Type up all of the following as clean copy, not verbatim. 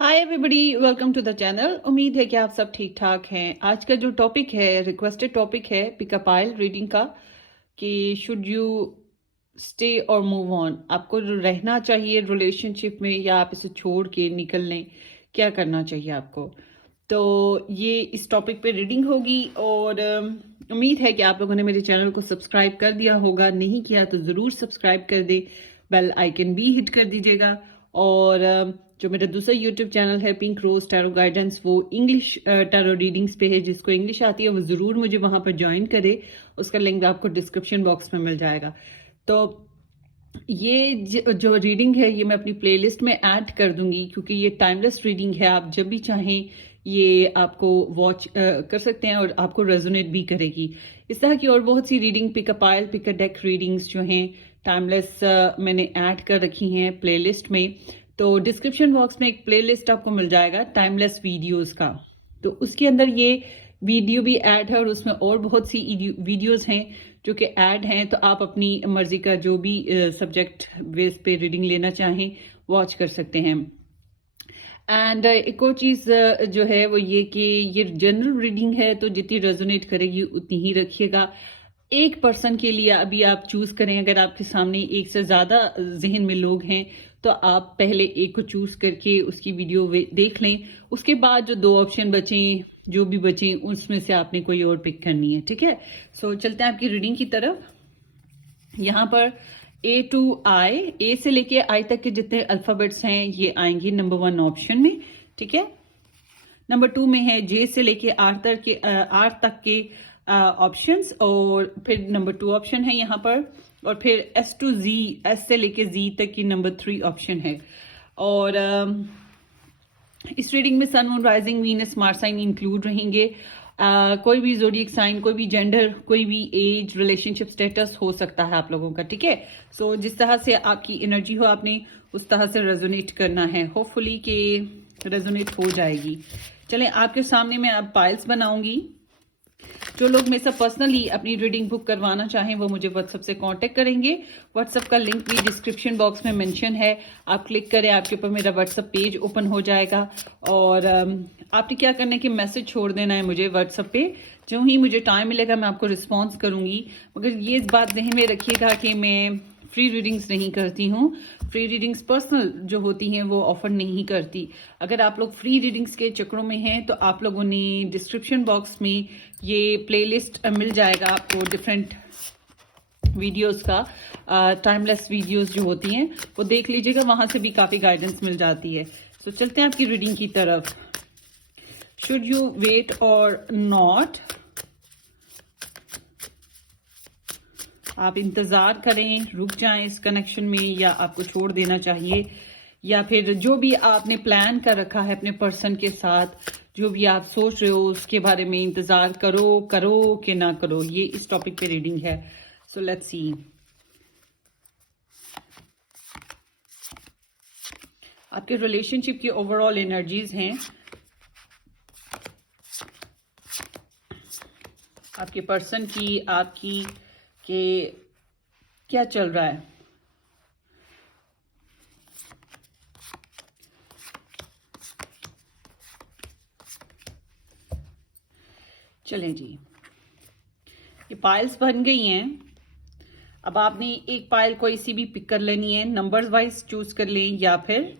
Hi everybody, welcome to the channel. उम्मीद है कि आप सब ठीक ठाक हैं। आज का जो टॉपिक है, रिक्वेस्टेड टॉपिक है पिकअप आइल रीडिंग का, कि शुड यू स्टे और मूव ऑन। आपको रहना चाहिए रिलेशनशिप में या आप इसे छोड़ के निकल लें, क्या करना चाहिए आपको। तो ये इस टॉपिक पे रीडिंग होगी और उम्मीद है कि आप लोगों ने मेरे चैनल को सब्सक्राइब कर दिया होगा। नहीं किया तो ज़रूर सब्सक्राइब कर दे, बेल आइकन भी हिट कर दीजिएगा। और जो मेरा दूसरा यूट्यूब चैनल है पिंक रोज टैरो गाइडेंस, वो इंग्लिश टैरो रीडिंग्स पे है। जिसको इंग्लिश आती है वो ज़रूर मुझे वहाँ पर ज्वाइन करे। उसका लिंक आपको डिस्क्रिप्शन बॉक्स में मिल जाएगा। तो ये जो रीडिंग है ये मैं अपनी प्लेलिस्ट में ऐड कर दूंगी, क्योंकि ये टाइमलेस रीडिंग है। आप जब भी चाहें ये आपको वॉच कर सकते हैं और आपको रेजोनेट भी करेगी। इस तरह की और बहुत सी रीडिंग, पिकअप आइल, पिक अ डेक रीडिंग्स जो हैं टाइमलेस, मैंने ऐड कर रखी हैं प्लेलिस्ट में। तो डिस्क्रिप्शन बॉक्स में एक प्लेलिस्ट आपको मिल जाएगा टाइमलेस वीडियोस का। तो उसके अंदर ये वीडियो भी ऐड है और उसमें और बहुत सी वीडियोस हैं जो कि ऐड हैं। तो आप अपनी मर्जी का जो भी सब्जेक्ट बेस पे रीडिंग लेना चाहें वॉच कर सकते हैं। एंड एक और चीज़ जो है वो ये कि ये जनरल रीडिंग है, तो जितनी रेजोनेट करेगी उतनी ही रखिएगा। एक पर्सन के लिए अभी आप चूज करें। अगर आपके सामने एक से ज़्यादा जहन में लोग हैं तो आप पहले एक को चूज करके उसकी वीडियो देख लें। उसके बाद जो दो ऑप्शन बचें, जो भी बचें, उसमें से आपने कोई और पिक करनी है। ठीक है, सो चलते हैं आपकी रीडिंग की तरफ। यहाँ पर ए टू आई, ए से लेके आई तक के जितने अल्फाबेट्स हैं ये आएंगे नंबर 1 ऑप्शन में। ठीक है, नंबर 2 में है जे से लेके आर तक के ऑप्शंस, और फिर नंबर 2 ऑप्शन है यहाँ पर। और फिर एस टू जी, एस से लेके जी तक की नंबर 3 ऑप्शन है। और इस रीडिंग में sun, moon, rising, Venus, Mars sign include रहेंगे। कोई भी जोडियक साइन, कोई भी जेंडर, कोई भी एज, रिलेशनशिप स्टेटस हो सकता है आप लोगों का। ठीक है, सो जिस तरह से आपकी एनर्जी हो आपने उस तरह से रेजोनेट करना है। होपफुली कि रेजोनेट हो जाएगी। चलें, आपके सामने मैं अब पाइल्स बनाऊंगी। जो लोग मेरे से पर्सनली अपनी रीडिंग बुक करवाना चाहें वो मुझे व्हाट्सएप से कांटेक्ट करेंगे। व्हाट्सएप का लिंक भी डिस्क्रिप्शन बॉक्स में मेंशन है। आप क्लिक करें, आपके ऊपर मेरा व्हाट्सएप पेज ओपन हो जाएगा। और आपने क्या करना है कि मैसेज छोड़ देना है मुझे व्हाट्सएप पे। जो ही मुझे टाइम मिलेगा मैं आपको रिस्पॉन्स करूंगी। मगर ये इस बात ध्यान में रखिएगा कि मैं फ्री रीडिंग्स नहीं करती हूँ। फ्री रीडिंग्स पर्सनल जो होती हैं वो ऑफर नहीं करती। अगर आप लोग फ्री रीडिंग्स के चक्रों में हैं तो आप लोगों ने डिस्क्रिप्शन बॉक्स में ये प्लेलिस्ट मिल जाएगा आपको डिफरेंट वीडियोस का। टाइमलेस वीडियोस जो होती हैं वो देख लीजिएगा, वहां से भी काफ़ी गाइडेंस मिल जाती है। तो चलते हैं आपकी रीडिंग की तरफ। शुड यू वेट और नॉट, आप इंतज़ार करें, रुक जाएं इस कनेक्शन में, या आपको छोड़ देना चाहिए, या फिर जो भी आपने प्लान कर रखा है अपने पर्सन के साथ, जो भी आप सोच रहे हो उसके बारे में इंतज़ार करो कि ना करो। ये इस टॉपिक पे रीडिंग है। सो लेट्स सी। आपके रिलेशनशिप की ओवरऑल एनर्जीज हैं। आपके पर्सन की, आपकी, कि क्या चल रहा है। चलें जी, ये पाइल्स बन गई हैं। अब आपने एक पाइल कोई सी भी पिक कर लेनी है, नंबर्स वाइज चूज कर लें या फिर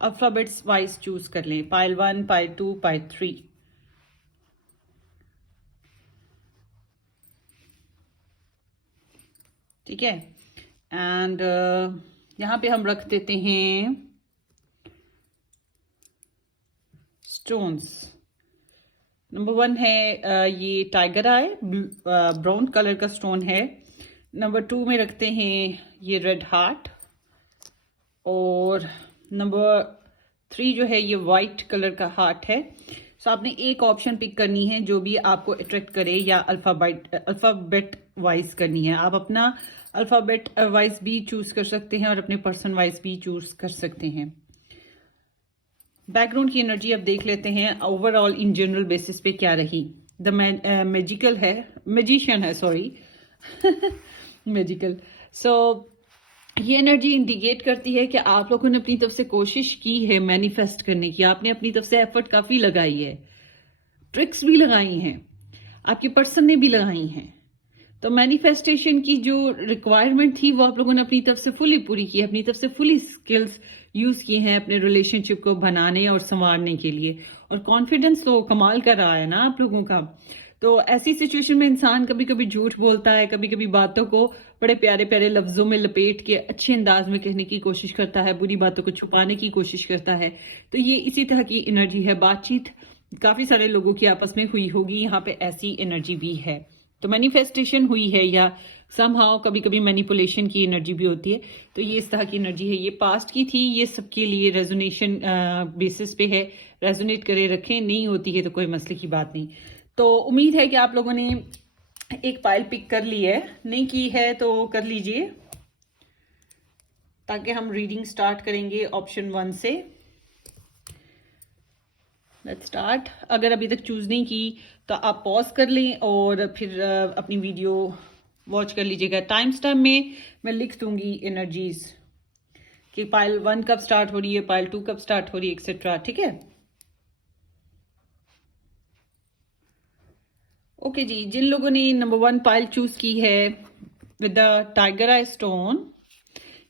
अल्फाबेट्स वाइज चूज कर लें। Pile 1, pile 2, pile 3। ठीक है, एंड यहां पे हम रख देते हैं स्टोन्स। नंबर 1 है ये टाइगर आई, ब्राउन कलर का स्टोन है। नंबर 2 में रखते हैं ये रेड हार्ट। और नंबर 3 जो है ये वाइट कलर का हार्ट है। सो आपने एक ऑप्शन पिक करनी है जो भी आपको अट्रैक्ट करे, या अल्फाबेट वाइज करनी है। आप अपना अल्फाबेट वाइज भी चूज कर सकते हैं और अपने पर्सन वाइज भी चूज कर सकते हैं। बैकग्राउंड की एनर्जी अब देख लेते हैं ओवरऑल इन जनरल बेसिस पे क्या रही। द मैजिशियन है, सॉरी मैजिकल। सो ये एनर्जी इंडिकेट करती है कि आप लोगों ने अपनी तरफ से कोशिश की है मैनिफेस्ट करने की, आपने अपनी तरफ से एफर्ट काफी लगाई है, ट्रिक्स भी लगाई हैं, आपके पर्सन ने भी लगाई हैं। तो मैनिफेस्टेशन की जो रिक्वायरमेंट थी वो आप लोगों ने अपनी तरफ से फुली पूरी की है, अपनी तरफ से फुली स्किल्स यूज किए हैं अपने रिलेशनशिप को बनाने और संवारने के लिए। और कॉन्फिडेंस तो कमाल कर रहा है ना आप लोगों का। तो ऐसी सिचुएशन में इंसान कभी कभी झूठ बोलता है, कभी कभी बातों को बड़े प्यारे प्यारे लफ्जों में लपेट के अच्छे अंदाज में कहने की कोशिश करता है, बुरी बातों को छुपाने की कोशिश करता है। तो ये इसी तरह की एनर्जी है। बातचीत काफी सारे लोगों की आपस में हुई होगी, यहाँ पे ऐसी एनर्जी भी है। तो मैनिफेस्टेशन हुई है या समहाउ कभी कभी मैनिपुलेशन की एनर्जी भी होती है। तो ये इस तरह की एनर्जी है, ये पास्ट की थी, ये सबके लिए रेजोनेशन बेसिस पे है। रेजोनेट करे रखें, नहीं होती है तो कोई मसले की बात नहीं। तो उम्मीद है कि आप लोगों ने एक पाइल पिक कर ली है, नहीं की है तो कर लीजिए, ताकि हम रीडिंग स्टार्ट करेंगे ऑप्शन 1 से। Let's start. अगर अभी तक चूज नहीं की तो आप पॉज कर लें और फिर अपनी वीडियो वॉच कर लीजिएगा। टाइम स्टैम्प में मैं लिख दूंगी एनर्जीज कि पाइल 1 कब स्टार्ट हो रही है, पाइल 2 कब स्टार्ट हो रही है, एक्सेट्रा। ठीक है, ओके जी। जिन लोगों ने नंबर 1 पाइल चूज की है with the tiger I stone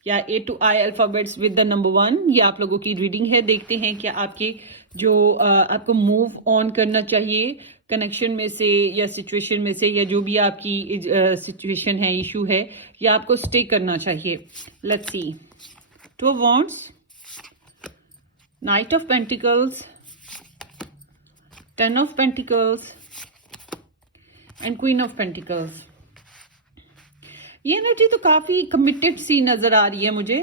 या A to I alphabets with the number 1, ये आप लोगों की रीडिंग है। देखते हैं कि आपके जो आपको मूव ऑन करना चाहिए कनेक्शन में से या सिचुएशन में से, या जो भी आपकी सिचुएशन है, इशू है, या आपको स्टे करना चाहिए। Let's see. 2 of Wands, Knight of Pentacles, 10 of Pentacles and queen of pentacles. ये एनर्जी तो काफी कमिटेड सी नजर आ रही है मुझे।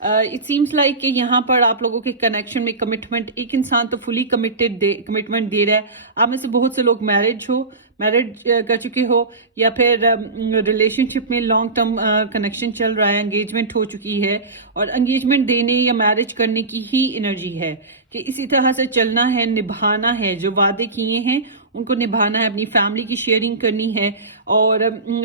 इट सीम्स लाइक कि यहाँ पर आप लोगों के कनेक्शन में कमिटमेंट, एक इंसान तो फुली कमिटमेंट दे रहा है। आप में से बहुत से लोग मैरिज कर चुके हो, या फिर रिलेशनशिप में लॉन्ग टर्म कनेक्शन चल रहा है, एंगेजमेंट हो चुकी है, और एंगेजमेंट देने या मैरिज करने की ही एनर्जी है कि इसी तरह से चलना है, निभाना है, जो वादे किए हैं उनको निभाना है, अपनी फैमिली की शेयरिंग करनी है। और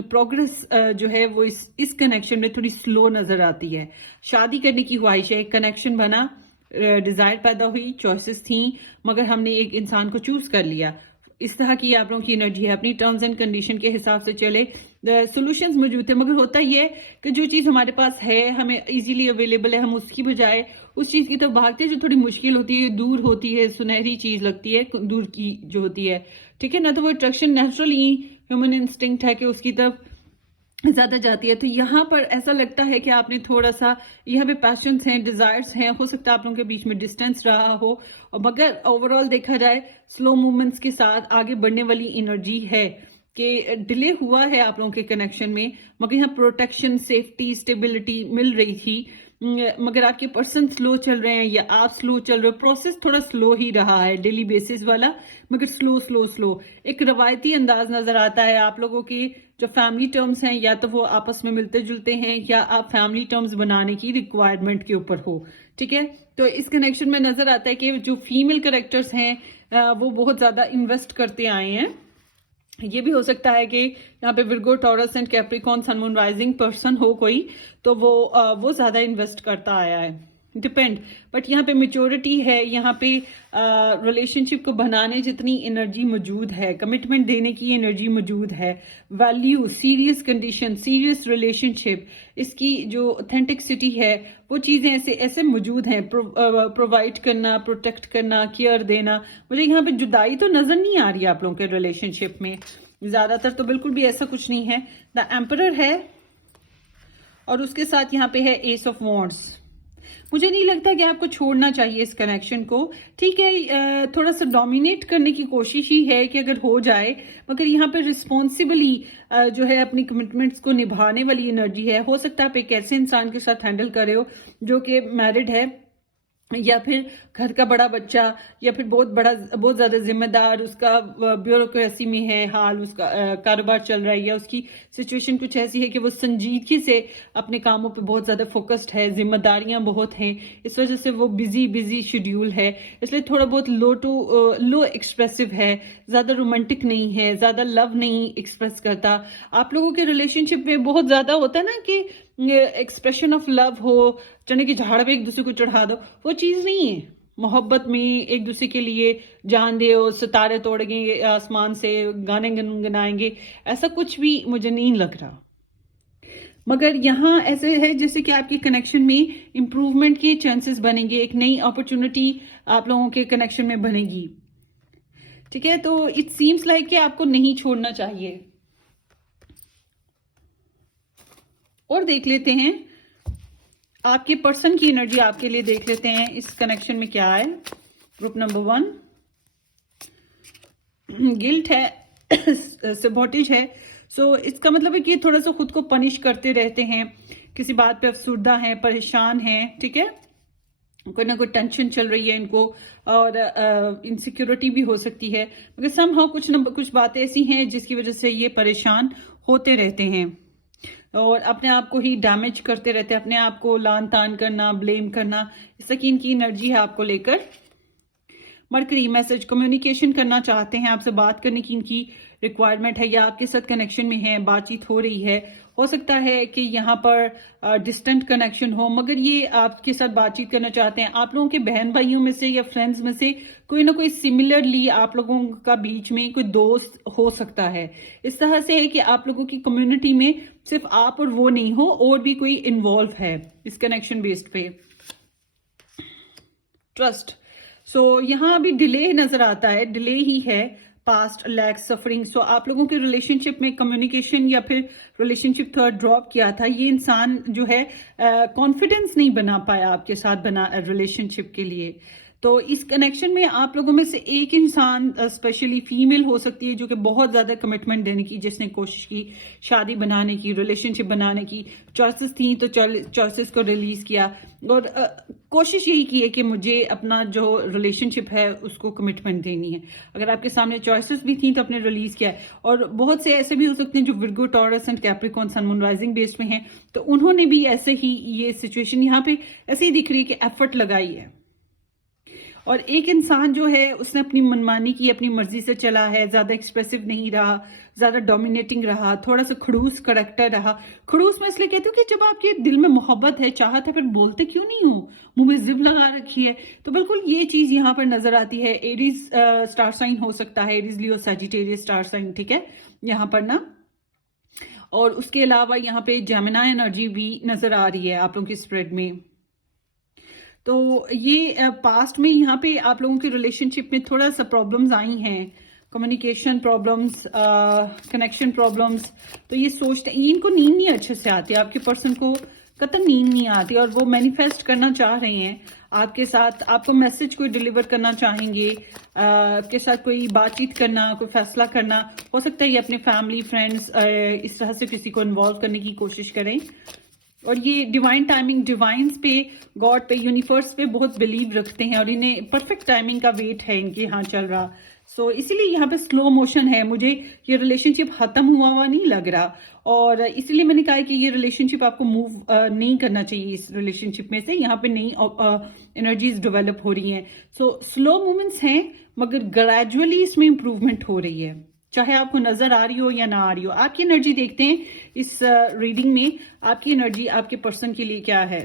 प्रोग्रेस जो है वो इस कनेक्शन में थोड़ी स्लो नजर आती है। शादी करने की ख्वाहिश है, एक कनेक्शन बना, डिजायर पैदा हुई, चॉइसेस थी, मगर हमने एक इंसान को चूज कर लिया। इस तरह की आप लोगों की एनर्जी है। अपनी टर्म्स एंड कंडीशन के हिसाब से चले, सॉल्यूशंस मौजूद है, मगर होता यह है कि जो चीज हमारे पास है, हमें इजीली अवेलेबल है, हम उसकी बजाय उस चीज की तो भागते हैं जो थोड़ी मुश्किल होती है, दूर होती है, सुनहरी चीज लगती है दूर की जो होती है। ठीक है ना, तो वो अट्रैक्शन नेचुरली ह्यूमन इंस्टिंक्ट है कि उसकी तरफ ज्यादा जाती है। तो यहाँ पर ऐसा लगता है कि आपने थोड़ा सा, यहाँ पे पैशंस हैं, डिजायर्स हैं, हो सकता है आप लोगों के बीच में डिस्टेंस रहा हो, और मगर ओवरऑल देखा जाए स्लो मूवमेंट्स के साथ आगे बढ़ने वाली एनर्जी है कि डिले हुआ है आप लोगों के कनेक्शन में, मगर यहाँ प्रोटेक्शन, सेफ्टी, स्टेबिलिटी मिल रही थी। मगर आपके पर्सन स्लो चल रहे हैं या आप स्लो चल रहे हो, प्रोसेस थोड़ा स्लो ही रहा है डेली बेसिस वाला, मगर स्लो स्लो स्लो। एक रवायती अंदाज नजर आता है आप लोगों की। जो फैमिली टर्म्स हैं, या तो वो आपस में मिलते जुलते हैं, या आप फैमिली टर्म्स बनाने की रिक्वायरमेंट के ऊपर हो। ठीक है, तो इस कनेक्शन में नजर आता है कि जो फीमेल कैरेक्टर्स हैं वो बहुत ज्यादा इन्वेस्ट करते आए हैं। ये भी हो सकता है कि यहाँ पे Virgo, Taurus and Capricorn sun moon rising person हो कोई, तो वो ज्यादा इन्वेस्ट करता आया है, डिपेंड। बट यहाँ पे मेच्योरिटी है, यहाँ पे रिलेशनशिप को बनाने जितनी एनर्जी मौजूद है, कमिटमेंट देने की एनर्जी मौजूद है, value, serious condition, serious relationship, इसकी जो ऑथेंटिसिटी है, वो चीजें ऐसे ऐसे मौजूद हैं। प्रोवाइड करना, प्रोटेक्ट करना, केयर देना। मुझे यहाँ पे जुदाई तो नजर नहीं आ रही है आप लोगों के रिलेशनशिप में, ज्यादातर तो बिल्कुल भी ऐसा कुछ नहीं है। द एम्परर है और उसके साथ यहाँ पे है एस ऑफ वॉन्ड्स। मुझे नहीं लगता कि आपको छोड़ना चाहिए इस कनेक्शन को। ठीक है, थोड़ा सा डोमिनेट करने की कोशिश ही है कि अगर हो जाए, मगर यहाँ पे रिस्पॉन्सिबली जो है अपनी कमिटमेंट्स को निभाने वाली एनर्जी है। हो सकता है आप एक ऐसे इंसान के साथ हैंडल करे हो जो कि मैरिड है, या फिर घर का बड़ा बच्चा, या फिर बहुत ज्यादा जिम्मेदार, उसका ब्यूरोक्रेसी में है हाल, उसका कारोबार चल रहा है, या उसकी सिचुएशन कुछ ऐसी है कि वो संजीदगी से अपने कामों पे बहुत ज्यादा फोकस्ड है, जिम्मेदारियां बहुत हैं, इस वजह से वो बिजी शेड्यूल है, इसलिए थोड़ा बहुत लो एक्सप्रेसिव है, ज्यादा रोमांटिक नहीं है, ज्यादा लव नहीं एक्सप्रेस करता। आप लोगों के रिलेशनशिप में बहुत ज्यादा होता है ना कि एक्सप्रेशन ऑफ लव हो, चने की झाड़ पे एक दूसरे को चढ़ा दो, वो चीज नहीं है। मोहब्बत में एक दूसरे के लिए जान दे, सितारे तोड़ेंगे आसमान से, गाने गुनगुनाएंगे, ऐसा कुछ भी मुझे नहीं लग रहा। मगर यहाँ ऐसे है जैसे कि आपके कनेक्शन में इम्प्रूवमेंट के चांसेस बनेंगे, एक नई अपॉर्चुनिटी आप लोगों के कनेक्शन में बनेगी। ठीक है, तो इट सीम्स लाइक कि आपको नहीं छोड़ना चाहिए। और देख लेते हैं आपके पर्सन की एनर्जी, आपके लिए देख लेते हैं इस कनेक्शन में क्या है। ग्रुप नंबर 1 गिल्ट है, सबॉटेज है। सो इसका मतलब है कि थोड़ा सा खुद को पनिश करते रहते हैं, किसी बात पे अफसुर्दा हैं, परेशान हैं। ठीक है, कोई ना कोई टेंशन चल रही है इनको, और इनसिक्योरिटी भी हो सकती है, मगर समहाउ कुछ ना कुछ बातें ऐसी हैं जिसकी वजह से ये परेशान होते रहते हैं और अपने आप को ही डैमेज करते रहते हैं, अपने आप को लान तान करना, ब्लेम करना, इस तरह की इनकी एनर्जी है आपको लेकर। मरकरी मैसेज कम्युनिकेशन करना चाहते हैं, आपसे बात करने की इनकी रिक्वायरमेंट है, या आपके साथ कनेक्शन में है, बातचीत हो रही है। हो सकता है कि यहाँ पर डिस्टेंट कनेक्शन हो, मगर ये आपके साथ बातचीत करना चाहते हैं। आप लोगों के बहन भाइयों में से या फ्रेंड्स में से कोई ना कोई सिमिलरली आप लोगों का बीच में कोई दोस्त हो सकता है। इस तरह से है कि आप लोगों की कम्युनिटी में सिर्फ आप और वो नहीं हो, और भी कोई इन्वॉल्व है इस कनेक्शन बेस्ड पे। ट्रस्ट, सो यहाँ अभी डिले नजर आता है, डिले ही है, पास्ट लैक सफरिंग। सो आप लोगों के रिलेशनशिप में कम्युनिकेशन या फिर रिलेशनशिप थोड़ा ड्रॉप किया था, ये इंसान जो है कॉन्फिडेंस नहीं बना पाया आपके साथ बना रिलेशनशिप के लिए। तो इस कनेक्शन में आप लोगों में से एक इंसान, स्पेशली फीमेल हो सकती है, जो कि बहुत ज्यादा कमिटमेंट देने की, जिसने कोशिश की शादी बनाने की, रिलेशनशिप बनाने की, चॉइसेस थी तो चॉइसेस को रिलीज किया, और कोशिश यही की है कि मुझे अपना जो रिलेशनशिप है उसको कमिटमेंट देनी है। अगर आपके सामने चॉइसेस भी थी तो आपने रिलीज किया है। और बहुत से ऐसे भी हो सकते हैं जो Virgo, Taurus and Capricorn sun moon rising based में हैं, तो उन्होंने भी ऐसे ही, ये सिचुएशन यहाँ पे ऐसे ही दिख रही है कि एफर्ट लगाई है। और एक इंसान जो है उसने अपनी मनमानी की, अपनी मर्जी से चला है, ज्यादा एक्सप्रेसिव नहीं रहा, ज्यादा डोमिनेटिंग रहा, थोड़ा सा खड़ूस करेक्टर रहा। खड़ूस मैं इसलिए कहती हूँ कि जब आपके दिल में मोहब्बत है, चाहत है, फिर बोलते क्यों नहीं हो, मुंह में जिब लगा रखी है। तो बिल्कुल ये चीज यहाँ पर नजर आती है। एरीज स्टार साइन हो सकता है, एरीज, लियो, सजिटेरियस स्टार साइन, ठीक है यहाँ पर ना। और उसके अलावा यहाँ पे जेमिनी एनर्जी भी नजर आ रही है आप लोगों की स्प्रेड में। तो ये पास्ट में यहाँ पे आप लोगों के रिलेशनशिप में थोड़ा सा प्रॉब्लम्स आई हैं, कम्युनिकेशन प्रॉब्लम्स, कनेक्शन प्रॉब्लम्स। तो ये सोचते, इनको नींद नहीं अच्छे से आती, आपके पर्सन को कतई नींद नहीं आती, और वो मैनिफेस्ट करना चाह रहे हैं आपके साथ, आपको मैसेज कोई डिलीवर करना चाहेंगे, आपके साथ कोई बातचीत करना, कोई फैसला करना। हो सकता है ये अपने फैमिली, फ्रेंड्स, इस तरह से किसी को इन्वॉल्व करने की कोशिश करें। और ये डिवाइन टाइमिंग, डिवाइंस पे, गॉड पे, यूनिवर्स पे बहुत बिलीव रखते हैं, और इन्हें परफेक्ट टाइमिंग का वेट है इनके यहाँ चल रहा। सो इसीलिए यहाँ पे स्लो मोशन है। मुझे ये रिलेशनशिप खत्म हुआ नहीं लग रहा, और इसीलिए मैंने कहा कि ये रिलेशनशिप आपको मूव नहीं करना चाहिए। इस रिलेशनशिप में से यहाँ पे नई एनर्जीज डेवलप हो रही हैं। सो स्लो मूवमेंट्स हैं, मगर ग्रेजुअली इसमें इंप्रूवमेंट हो रही है, चाहे आपको नजर आ रही हो या ना आ रही हो। आपकी एनर्जी देखते हैं इस रीडिंग में, आपकी एनर्जी आपके पर्सन के लिए क्या है।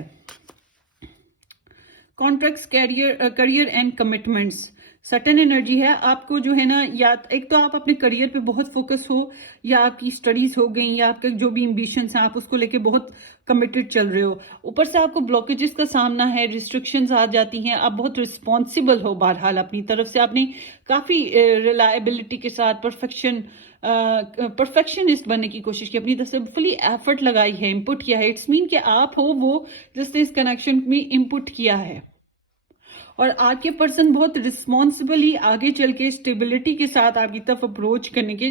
Contracts, career and commitments, certain energy है आपको जो है ना, या एक तो आप अपने करियर पे बहुत फोकस हो, या आपकी स्टडीज हो गई, या आपके जो भी एम्बिशंस हैं आप उसको लेके बहुत कमिटेड चल रहे हो। ऊपर से आपको ब्लॉकेजेस का सामना है, रिस्ट्रिक्शंस आ जाती हैं, आप बहुत रिस्पॉन्सिबल हो, बहरहाल अपनी तरफ से आपने काफी रिलायबिलिटी के साथ परफेक्शनिस्ट बनने की कोशिश की, अपनी तरफ से फुली एफर्ट लगाई है, इनपुट किया है। इट्स मीन कि आप हो वो जिसने इस कनेक्शन में इनपुट किया है, और आपके पर्सन बहुत रिस्पॉन्सिबली आगे चल के स्टेबिलिटी के साथ आपकी तरफ अप्रोच करने के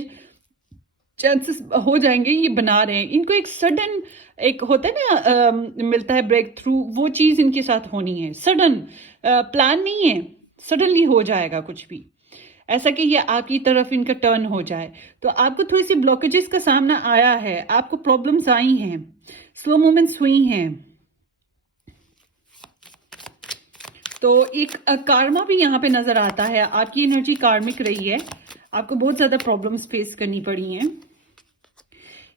चांसेस हो जाएंगे, ये बना रहे हैं। इनको एक सडन, एक होता है ना मिलता है ब्रेक थ्रू, वो चीज इनके साथ होनी है। सडन प्लान नहीं है, सडनली हो जाएगा कुछ भी ऐसा कि ये आपकी तरफ इनका टर्न हो जाए। तो आपको थोड़ी सी ब्लॉकेजेस का सामना आया है, आपको प्रॉब्लम्स आई हैं, स्लो मूवमेंट्स हुई हैं। तो एक कार्मा भी यहाँ पे नजर आता है, आपकी एनर्जी कार्मिक रही है, आपको बहुत ज्यादा प्रॉब्लम्स फेस करनी पड़ी हैं।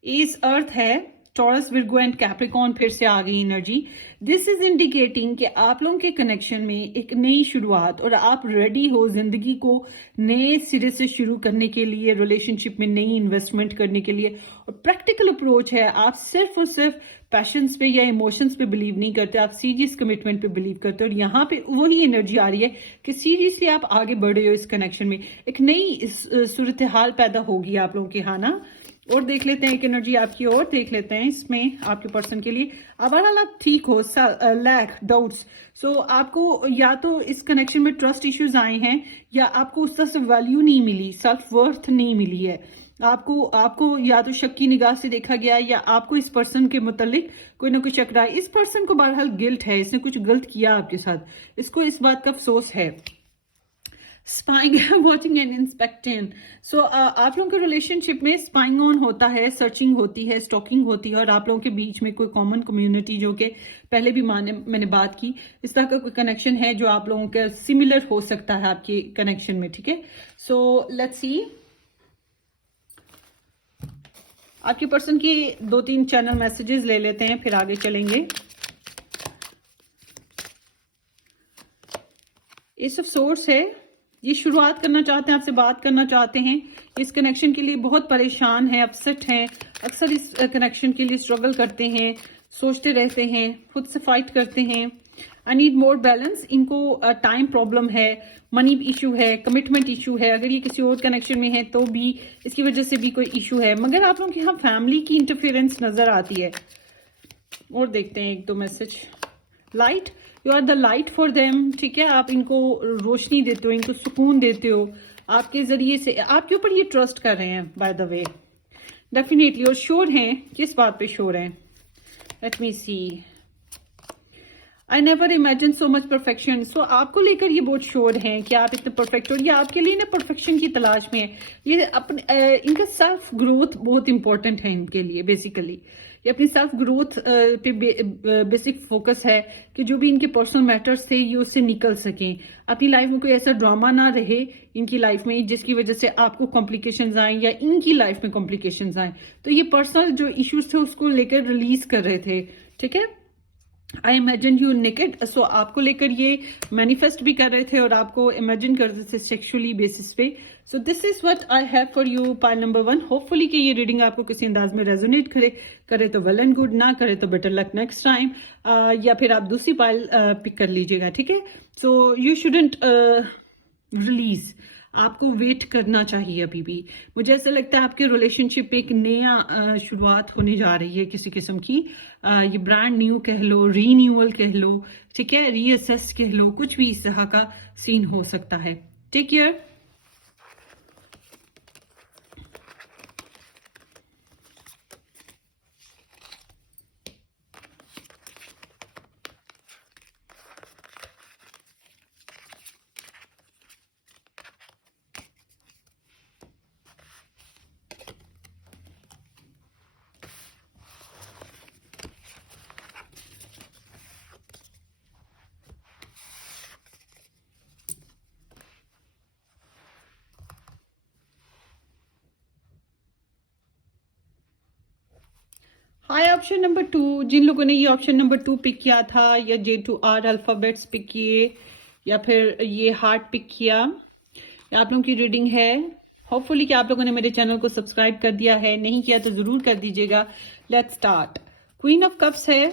एस अर्थ है, टॉरस, विर्गो एंड कैप्रिकॉर्न फिर से आ गई एनर्जी। दिस इज इंडिकेटिंग कि आप लोगों के कनेक्शन में एक नई शुरुआत और आप रेडी हो जिंदगी को नए सिरे से शुरू करने के लिए, रिलेशनशिप में नई इन्वेस्टमेंट करने के लिए। और प्रैक्टिकल अप्रोच है, आप सिर्फ और सिर्फ पैशंस पे या इमोशंस पे बिलीव नहीं करते, आप सीरियस कमिटमेंट पे बिलीव करते हो। और यहाँ पे वही एनर्जी आ रही है कि सीरियसली आप आगे बढ़े हो इस कनेक्शन में, एक नई सूरत हाल पैदा होगी आप लोगों की। हाँ ना। और देख लेते हैं एक एनर्जी आपकी और देख लेते हैं इसमें आपके पर्सन के लिए। अब हालात ठीक हो, लैक डाउट्स, सो आपको या तो इस कनेक्शन में ट्रस्ट इश्यूज आए हैं या आपको उस तरह से वैल्यू नहीं मिली, सेल्फ वर्थ नहीं मिली है आपको या तो शक की निगाह से देखा गया या आपको इस पर्सन के मुतालिक कोई ना कोई शक रहा है। इस पर्सन को बहरहाल गिल्ट है, इसने कुछ गलत किया आपके साथ, इसको इस बात का अफसोस है। स्पाइंग, वॉचिंग एंड इंस्पेक्टिंग, सो आप लोगों के रिलेशनशिप में स्पाइंग ऑन होता है, सर्चिंग होती है, स्टॉकिंग होती है और आप लोगों के बीच में कोई कॉमन कम्युनिटी, जो कि पहले भी मैंने बात की, इस तरह का कोई कनेक्शन है जो आप लोगों का सिमिलर हो सकता है आपके कनेक्शन में। ठीक है, सो लेट्स सी आपके पर्सन की 2-3 चैनल मैसेजेस ले लेते हैं, फिर आगे चलेंगे। एस ऑफ सोर्स है, ये शुरुआत करना चाहते हैं, आपसे बात करना चाहते हैं, इस कनेक्शन के लिए बहुत परेशान हैं, अपसेट हैं, अक्सर इस कनेक्शन के लिए स्ट्रगल करते हैं, सोचते रहते हैं, खुद से फाइट करते हैं। आई नीड मोर बैलेंस, इनको टाइम प्रॉब्लम है, मनी इशू है, कमिटमेंट इशू है, अगर ये किसी और कनेक्शन में है तो भी इसकी वजह से भी कोई इशू है, मगर आप लोगों के यहाँ फैमिली की इंटरफेरेंस नजर आती है। और देखते हैं 1-2 message. Light, you are the light for them, ठीक है, आप इनको रोशनी देते हो, इनको सुकून देते हो, आपके जरिए से आपके ऊपर ये ट्रस्ट कर रहे हैं बाय द वे, डेफिनेटली। और श्योर हैं, किस बात पे श्योर हैं, let me see. I never imagine so much perfection, so आपको लेकर ये बहुत श्योर हैं कि आप इतने परफेक्ट, और ये आपके लिए ना परफेक्शन की तलाश में है। ये अपने इनका सेल्फ ग्रोथ बहुत इंपॉर्टेंट है इनके लिए, बेसिकली ये अपनी सेल्फ ग्रोथ पे बेसिक फोकस है कि जो भी इनके पर्सनल मैटर्स थे ये उससे निकल सकें, अपनी लाइफ में कोई ऐसा ड्रामा ना रहे इनकी लाइफ में जिसकी वजह से आपको कॉम्प्लिकेशंस आए या इनकी लाइफ में कॉम्प्लिकेशंस आए। तो ये पर्सनल जो इश्यूज थे उसको लेकर रिलीज कर रहे थे। ठीक है, आई इमेजिन यू नेकेड, सो आपको लेकर ये मैनिफेस्ट भी कर रहे थे और आपको इमेजिन कर रहे थे सेक्सुअली बेसिस पे। So this is what I have for you, pile number 1। Hopefully कि ये रीडिंग आपको किसी अंदाज में रेजोनेट करे तो वेल एंड गुड, ना करे तो बेटर लक नेक्स्ट टाइम, या फिर आप दूसरी पाइल पिक कर लीजिएगा। ठीक है, सो यू शुडंट रिलीज, आपको वेट करना चाहिए अभी भी। मुझे ऐसा लगता है आपके रिलेशनशिप पे एक नया शुरुआत होने जा रही है किसी किस्म की, ये ब्रांड न्यू कह लो, रीन्यूअल कह लो, ठीक है, रीअसेस कह लो, कुछ भी इस तरह का सीन हो सकता है। Take care. Hi, option number 2, जिन लोगों ने ये ऑप्शन नंबर 2 पिक किया था या J2R अल्फाबेट्स पिक किए या फिर ये हार्ट पिक किया, या आप लोगों की रीडिंग है। होपफुली कि आप लोगों ने मेरे चैनल को सब्सक्राइब कर दिया है, नहीं किया तो जरूर कर दीजिएगा। Let's start. Queen of cups है,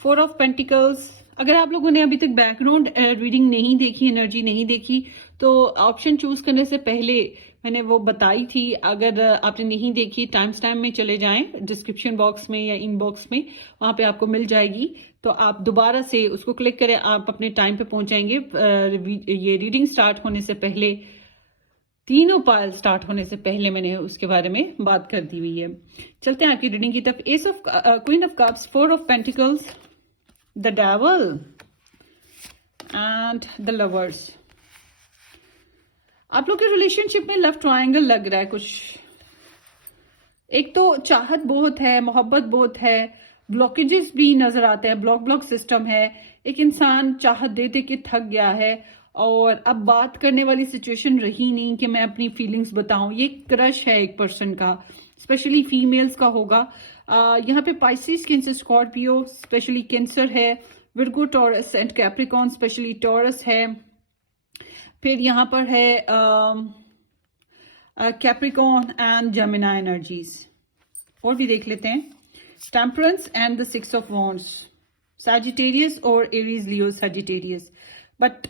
4 ऑफ पेंटिकल्स। अगर आप लोगों ने अभी तक बैकग्राउंड रीडिंग नहीं देखी, एनर्जी नहीं देखी, तो ऑप्शन चूज करने से पहले मैंने वो बताई थी, अगर आपने नहीं देखी टाइम स्टैम्प में चले जाएं डिस्क्रिप्शन बॉक्स में या इनबॉक्स में, वहां पे आपको मिल जाएगी, तो आप दोबारा से उसको क्लिक करें, आप अपने टाइम पे पहुंचाएंगे। ये रीडिंग स्टार्ट होने से पहले, तीनों पायल स्टार्ट होने से पहले मैंने उसके बारे में बात कर दी हुई है। चलते हैं आपकी रीडिंग की तरफ। S of queen of cups, 4 of pentacles, the devil and the lovers. आप लोग के रिलेशनशिप में लव ट्रायंगल लग रहा है कुछ। एक तो चाहत बहुत है, मोहब्बत बहुत है, ब्लॉकेजेस भी नजर आते हैं, ब्लॉक सिस्टम है। एक इंसान चाहत दे दे के थक गया है और अब बात करने वाली सिचुएशन रही नहीं कि मैं अपनी फीलिंग्स बताऊं। ये क्रश है एक पर्सन का, स्पेशली फीमेल्स का होगा। यहाँ पे Pisces, Cancer, Scorpio specially Cancer है, Virgo, Taurus and Capricorn specially Taurus है। फिर यहाँ पर है कैप्रिकॉन एंड जेमिनी एनर्जीज। और भी देख लेते हैं, temperance and the six of wands, Sagittarius और Aries, Leo, Sagittarius. But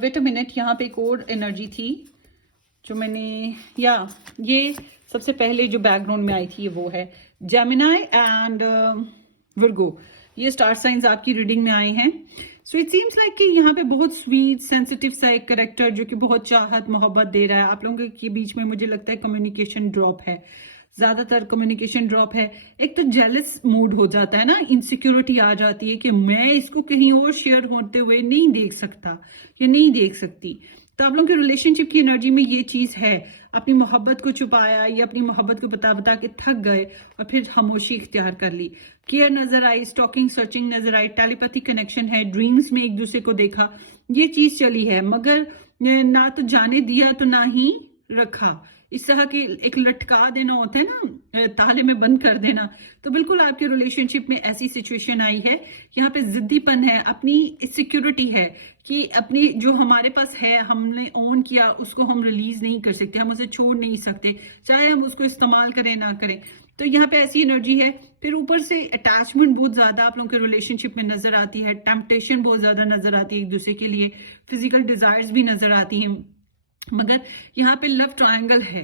wait a minute, यहाँ पे एक और एनर्जी थी जो मैंने, ये सबसे पहले जो बैकग्राउंड में आई थी वो है जेमिनी एंड विर्गो। ये स्टार साइंस आपकी रीडिंग में आए हैं। सो इट सीम्स लाइक कि यहाँ पे बहुत स्वीट सेंसिटिव सा एक कैरेक्टर जो कि बहुत चाहत मोहब्बत दे रहा है। आप लोगों के बीच में मुझे लगता है कम्युनिकेशन ड्रॉप है, ज्यादातर कम्युनिकेशन ड्रॉप है। एक तो जेलस मूड हो जाता है ना, इनसिक्योरिटी आ जाती है कि मैं इसको कहीं और शेयर होते हुए नहीं देख सकता या नहीं देख सकती। तो आप लोगों के रिलेशनशिप की एनर्जी में ये चीज है, अपनी मोहब्बत को छुपाया या अपनी मोहब्बत को बता बता के थक गए और फिर खामोशी इख्तियार कर ली। केयर नजर आई, स्टॉकिंग, सर्चिंग नजर आई, टेलीपैथिक कनेक्शन है, ड्रीम्स में एक दूसरे को देखा, ये चीज चली है। मगर ना तो जाने दिया तो ना ही रखा। इस तरह की एक लटका देना होता है ना, ताले में बंद कर देना। तो बिल्कुल आपके रिलेशनशिप में ऐसी सिचुएशन आई है। यहाँ पे जिद्दीपन है, अपनी सिक्योरिटी है कि अपनी जो हमारे पास है, हमने ओन किया, उसको हम रिलीज नहीं कर सकते, हम उसे छोड़ नहीं सकते, चाहे हम उसको इस्तेमाल करें ना करें। तो यहाँ पे ऐसी एनर्जी है। फिर ऊपर से अटैचमेंट बहुत ज्यादा आप लोगों के रिलेशनशिप में नजर आती है, टेम्पटेशन बहुत ज्यादा नजर आती है एक दूसरे के लिए, फिजिकल डिजायर्स भी नजर आती हैं। मगर यहाँ पे लव ट्रायंगल है,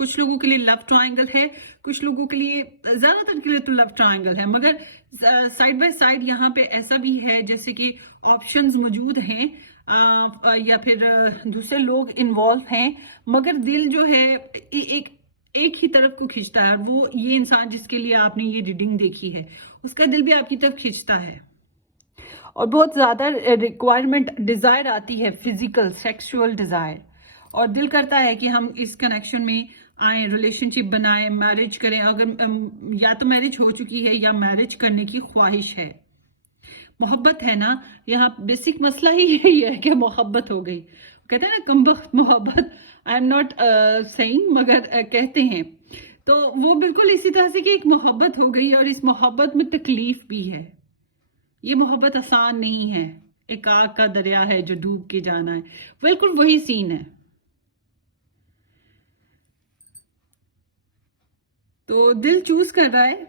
कुछ लोगों के लिए लव ट्रायंगल है, कुछ लोगों के लिए, ज्यादातर के लिए तो लव ट्रायंगल है। मगर साइड बाय साइड यहाँ पे ऐसा भी है जैसे कि ऑप्शंस मौजूद हैं, या फिर दूसरे लोग इन्वॉल्व हैं, मगर दिल जो है एक ही तरफ को खींचता है। वो ये इंसान जिसके लिए आपने ये रीडिंग देखी है, उसका दिल भी आपकी तरफ खींचता है और बहुत ज्यादा रिक्वायरमेंट, डिजायर आती है, फिजिकल सेक्सुअल डिजायर, और दिल करता है कि हम इस कनेक्शन में आए, रिलेशनशिप बनाए, मैरिज करें। अगर या तो मैरिज हो चुकी है या मैरिज करने की ख्वाहिश है। मोहब्बत है ना, यहाँ बेसिक मसला ही यही है कि मोहब्बत हो गई। कहते हैं ना कमबख्त मोहब्बत, आई एम नॉट सेइंग, मगर कहते हैं। तो वो बिल्कुल इसी तरह से कि एक मोहब्बत हो गई और इस मोहब्बत में तकलीफ भी है। ये मोहब्बत आसान नहीं है, एक आग का दरिया है जो डूब के जाना है, बिल्कुल वही सीन है। तो दिल चूज कर रहा है,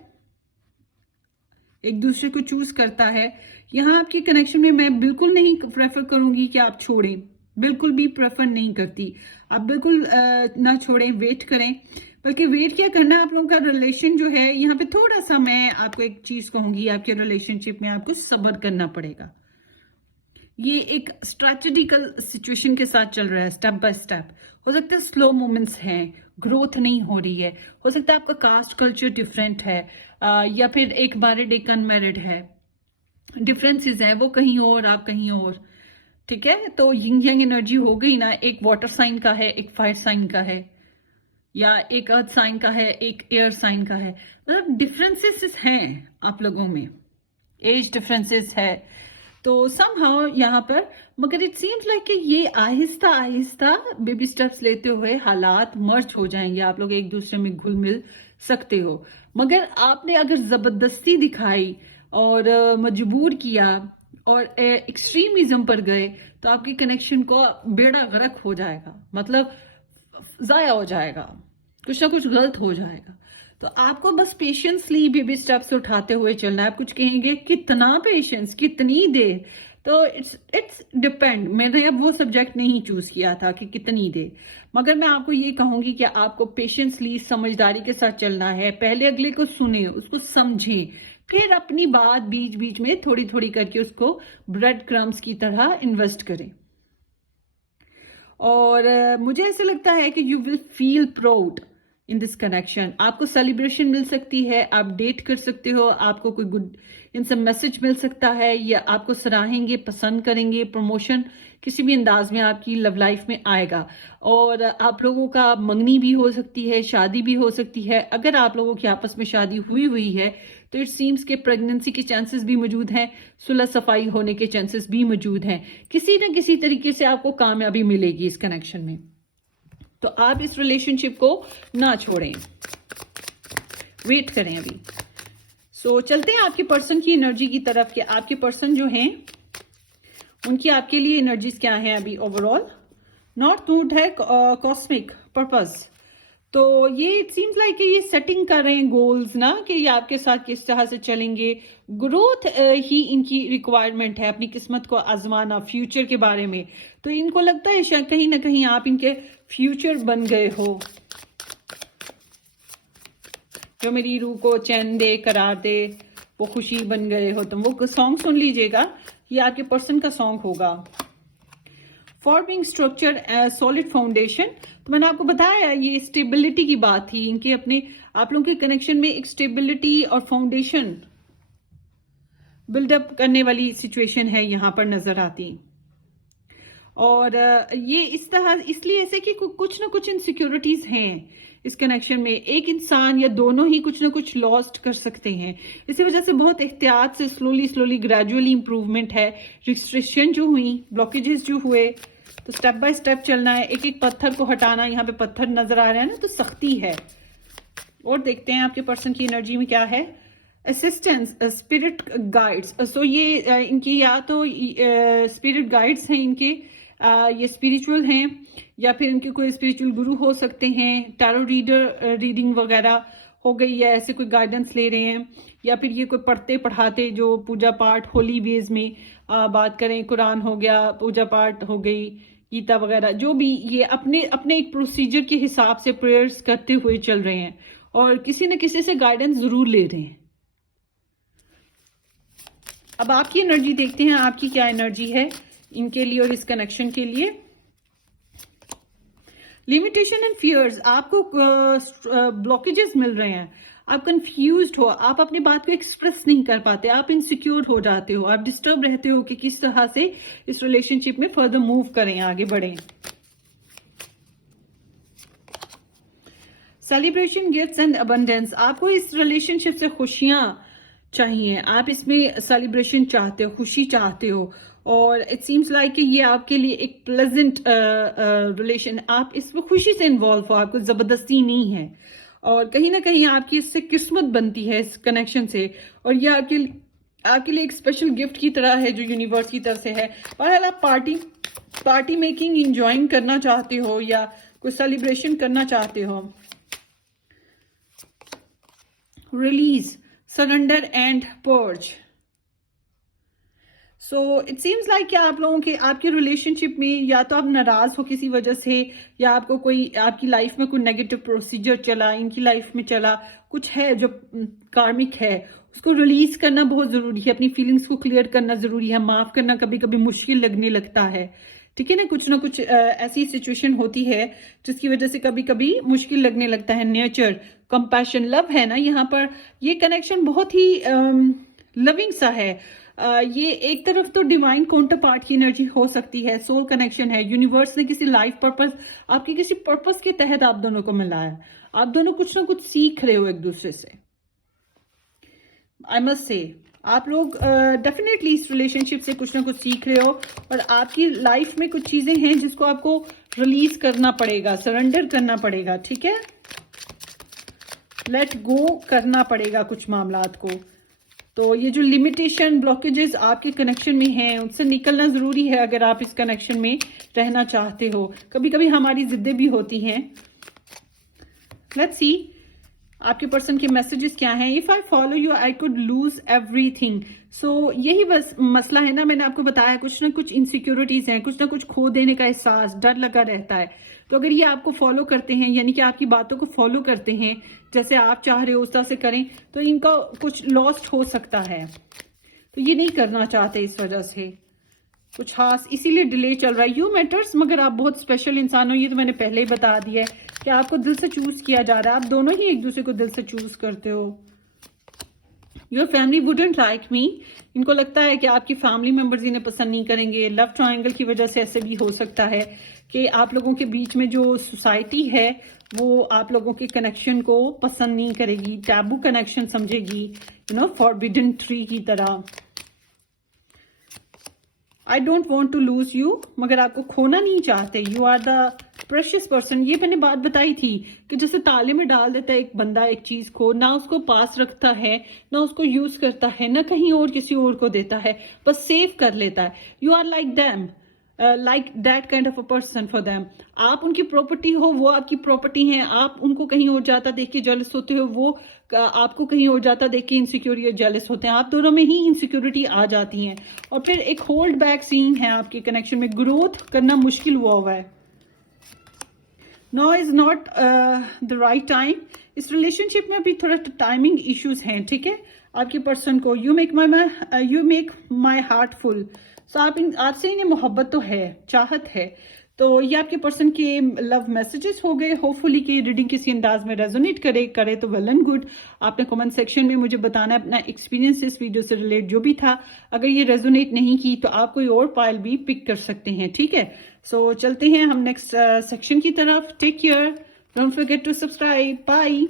एक दूसरे को चूज करता है। यहाँ आपके कनेक्शन में मैं बिल्कुल नहीं प्रेफर करूंगी कि आप छोड़ें, बिल्कुल भी प्रेफर नहीं करती। आप बिल्कुल ना छोड़ें, वेट करें। बल्कि वेट क्या करना, आप लोगों का रिलेशन जो है, यहाँ पे थोड़ा सा मैं आपको एक चीज कहूंगी, आपके रिलेशनशिप में आपको सब्र करना पड़ेगा। ये एक स्ट्रेटेजिकल सिचुएशन के साथ चल रहा है, स्टेप बाय स्टेप। हो सकता है स्लो मोमेंट्स हैं, ग्रोथ नहीं हो रही है, हो सकता है आपका कास्ट कल्चर डिफरेंट है, या फिर एक मैरिड एक अनमैरिड है, डिफरेंसेस है, वो कहीं और आप कहीं और। ठीक है, तो यिंग यांग एनर्जी हो गई ना, एक वाटर साइन का है, एक फायर साइन का है, या एक अर्थ साइन का है, एक एयर साइन का है। मतलब डिफरेंसेस हैं आप लोगों में, एज डिफरेंसेस है। तो समहाउ यहाँ पर, मगर इट सीम्स लाइक कि ये आहिस्ता आहिस्ता बेबी स्टेप्स लेते हुए हालात मर्ज हो जाएंगे, आप लोग एक दूसरे में घुल मिल सकते हो। मगर आपने अगर जबरदस्ती दिखाई और मजबूर किया और एक्सट्रीमिज्म पर गए, तो आपके कनेक्शन को बेड़ा गर्क हो जाएगा, मतलब जाया हो जाएगा, कुछ ना कुछ गलत हो जाएगा। तो आपको बस पेशेंसली बेबी स्टेप्स उठाते हुए चलना है। आप कुछ कहेंगे कितना पेशेंस, कितनी देर, तो इट्स डिपेंड। मैंने अब वो सब्जेक्ट नहीं चूज किया था कि कितनी देर, मगर मैं आपको ये कहूंगी कि आपको पेशेंसली समझदारी के साथ चलना है। पहले अगले को सुने, उसको समझे, फिर अपनी बात बीच बीच में थोड़ी थोड़ी करके उसको ब्रेड क्रम्स की तरह इन्वेस्ट करें। और मुझे ऐसा लगता है कि you will feel proud in this connection. आपको सेलिब्रेशन मिल सकती है, आप डेट कर सकते हो, आपको कोई गुड इनसे मैसेज मिल सकता है, या आपको सराहेंगे, पसंद करेंगे, प्रमोशन किसी भी अंदाज में आपकी लव लाइफ में आएगा। और आप लोगों का मंगनी भी हो सकती है, शादी भी हो सकती है। अगर आप लोगों की आपस में शादी हुई है तो इट सीम्स के प्रेगनेंसी के चांसेस भी मौजूद हैं, सुलह सफाई होने के चांसेस भी मौजूद हैं। किसी न किसी तरीके से आपको कामयाबी मिलेगी इस कनेक्शन में। तो आप इस रिलेशनशिप को ना छोड़ें, वेट करें अभी। सो चलते हैं आपके पर्सन की एनर्जी की तरफ कि आपके पर्सन जो हैं उनकी आपके लिए एनर्जीज क्या हैं अभी ओवरऑल। नॉर्थ नोड है कॉस्मिक पर्पस, तो ये इट सीम्स लाइक ये सेटिंग कर रहे हैं गोल्स ना, कि ये आपके साथ किस तरह से चलेंगे। ग्रोथ ही इनकी रिक्वायरमेंट है, अपनी किस्मत को आजमाना फ्यूचर के बारे में। तो इनको लगता है शायद कहीं ना कहीं आप इनके फ्यूचर बन गए हो, जो मेरी रूह को चैन दे करार दे वो खुशी बन गए हो तुम। वो सॉन्ग सुन लीजिएगा, ये आपके पर्सन का सॉन्ग होगा। फॉर्मिंग स्ट्रक्चर सॉलिड फाउंडेशन, तो मैंने आपको बताया ये स्टेबिलिटी की बात थी इनके अपने आप लोगों के कनेक्शन में। एक स्टेबिलिटी और फाउंडेशन बिल्डअप करने वाली सिचुएशन है यहां पर नजर आती। और ये इस तरह इसलिए ऐसे कि कुछ ना कुछ इनसिक्योरिटीज हैं इस कनेक्शन में। एक इंसान या दोनों ही कुछ ना कुछ लॉस्ट कर सकते हैं, इसी वजह से बहुत एहतियात से स्लोली ग्रेजुअली इंप्रूवमेंट है। रिस्ट्रिक्शन जो हुई, ब्लॉकेजेस जो हुए, तो स्टेप बाय स्टेप चलना है, एक एक पत्थर को हटाना। यहाँ पे पत्थर नजर आ रहे हैं ना, तो सख्ती है। और देखते हैं आपके पर्सन की एनर्जी में क्या है। असिस्टेंस, स्पिरिट गाइड्स, सो ये इनकी या तो स्पिरिट गाइड्स हैं इनके, ये स्पिरिचुअल हैं या फिर इनके कोई स्पिरिचुअल गुरु हो सकते हैं। टैरो रीडिंग वगैरह हो गई है, ऐसे कोई गाइडेंस ले रहे हैं, या फिर ये कोई पढ़ते पढ़ाते जो पूजा पाठ होली बेस में बात करें, कुरान हो गया, पूजा पाठ हो गई, गीता वगैरह, जो भी ये अपने अपने एक प्रोसीजर के हिसाब से प्रेयर्स करते हुए चल रहे हैं और किसी न किसी से गाइडेंस जरूर ले रहे हैं। अब आपकी एनर्जी देखते हैं, आपकी क्या एनर्जी है इनके लिए और इस कनेक्शन के लिए। लिमिटेशन एंड फियर्स, आपको ब्लॉकेजेस मिल रहे हैं, आप कंफ्यूज्ड हो, आप अपनी बात को एक्सप्रेस नहीं कर पाते, आप इनसिक्योर हो जाते हो, आप डिस्टर्ब रहते हो कि किस तरह से इस रिलेशनशिप में फर्दर मूव करें, आगे बढ़ें। सेलिब्रेशन, गिफ्ट्स एंड अबंडेंस, आपको इस रिलेशनशिप से खुशियां चाहिए, आप इसमें सेलिब्रेशन चाहते हो, खुशी चाहते हो, और इट सीम्स लाइक कि ये आपके लिए एक प्लेजेंट रिलेशन, आप इसमें खुशी से इन्वॉल्व हो, आपको जबरदस्ती नहीं है, और कहीं ना कहीं आपकी इससे किस्मत बनती है इस कनेक्शन से, और ये आपके लिए एक स्पेशल गिफ्ट की तरह है जो यूनिवर्स की तरफ से है। और अगर आप पार्टी मेकिंग इंजॉइंग करना चाहते हो या कोई सेलिब्रेशन करना चाहते हो। Release, surrender and purge, so it seems like कि आप लोगों के आपके रिलेशनशिप में या तो आप नाराज हो किसी वजह से, या आपको कोई आपकी लाइफ में कोई नेगेटिव प्रोसीजर चला, इनकी लाइफ में चला, कुछ है जो कार्मिक है, उसको रिलीज करना बहुत जरूरी है। अपनी फीलिंग्स को क्लियर करना जरूरी है। माफ करना कभी कभी मुश्किल लगने लगता है, ठीक है ना कुछ ऐसी सिचुएशन होती है जिसकी वजह से कभी कभी मुश्किल लगने लगता है। नेचर, कंपैशन, लव है ना यहाँ पर। ये कनेक्शन बहुत ही लविंग सा है। ये एक तरफ तो डिवाइन काउंटर पार्ट की एनर्जी हो सकती है, सोल कनेक्शन है, यूनिवर्स ने किसी लाइफ पर्पस, आपके किसी पर्पस के तहत आप दोनों को मिलाया है, आप दोनों कुछ ना कुछ सीख रहे हो एक दूसरे से। आई मस्ट से आप लोग डेफिनेटली इस रिलेशनशिप से कुछ ना कुछ सीख रहे हो, और आपकी लाइफ में कुछ चीजें हैं जिसको आपको रिलीज करना पड़ेगा, सरेंडर करना पड़ेगा, ठीक है, लेट गो करना पड़ेगा कुछ मामलात को। तो ये जो लिमिटेशन, ब्लॉकेजेस आपके कनेक्शन में हैं, उनसे निकलना जरूरी है अगर आप इस कनेक्शन में रहना चाहते हो। कभी कभी हमारी जिद्दें भी होती हैं। लेट्स सी आपके पर्सन के मैसेजेस क्या हैं। If I follow you I could lose everything, so यही बस मसला है ना, मैंने आपको बताया कुछ ना कुछ इनसिक्योरिटीज हैं, कुछ ना कुछ खो देने का एहसास, डर लगा रहता है। तो अगर ये आपको फॉलो करते हैं, यानी कि आपकी बातों को फॉलो करते हैं, जैसे आप चाह रहे हो उस तरह से करें, तो इनका कुछ लॉस्ट हो सकता है। तो ये नहीं करना चाहते, इस वजह से कुछ खास इसीलिए डिले चल रहा है। यू मैटर्स, मगर आप बहुत स्पेशल इंसान हो, ये तो मैंने पहले ही बता दिया है कि आपको दिल से चूज किया जा रहा है, आप दोनों ही एक दूसरे को दिल से चूज करते हो। Your family wouldn't like me, इनको लगता है कि आपकी फैमिली मेंबर्स इन्हें पसंद नहीं करेंगे। लव ट्रायंगल की वजह से ऐसे भी हो सकता है कि आप लोगों के बीच में जो सोसाइटी है वो आप लोगों के कनेक्शन को पसंद नहीं करेगी, टैबू कनेक्शन समझेगी, फॉरबिडन ट्री की तरह। I don't want to lose you, मगर आपको खोना नहीं चाहते। You are the precious person, ये मैंने बात बताई थी कि जैसे ताले में डाल देता है एक बंदा एक चीज को, ना उसको पास रखता है, ना उसको यूज करता है, ना कहीं और किसी और को देता है, बस सेव कर लेता है। You are like them, like that kind of a person for them. आप उनकी प्रॉपर्टी हो, वो आपकी प्रॉपर्टी है। आप उनको कहीं और जाता देख के जेलस होते हो, वो आपको कहीं और जाता देख के इनसिक्योर या जेलस होते हैं। आप दोनों में ही इनसिक्योरिटी आ जाती है और फिर एक होल्ड बैक सीन है आपके कनेक्शन में। ग्रोथ करना मुश्किल हुआ है। No is not the right time. इस रिलेशनशिप में अभी थोड़ा टाइमिंग इश्यूज हैं, ठीक है। आपके पर्सन को you make my heart full. So आपसे इन्हें मोहब्बत तो है, चाहत है। तो ये आपके पर्सन के लव मैसेजेस हो गए। होपफुली कि रीडिंग किसी अंदाज में रेजोनेट करे तो वेल एंड गुड। आपने कमेंट सेक्शन में मुझे बताना है अपना एक्सपीरियंस इस वीडियो से रिलेट जो भी था। अगर ये रेजोनेट नहीं की तो आप कोई और पाइल भी पिक कर सकते हैं, ठीक है। सो चलते हैं हम नेक्स्ट सेक्शन की तरफ। Take care, don't forget to subscribe, bye.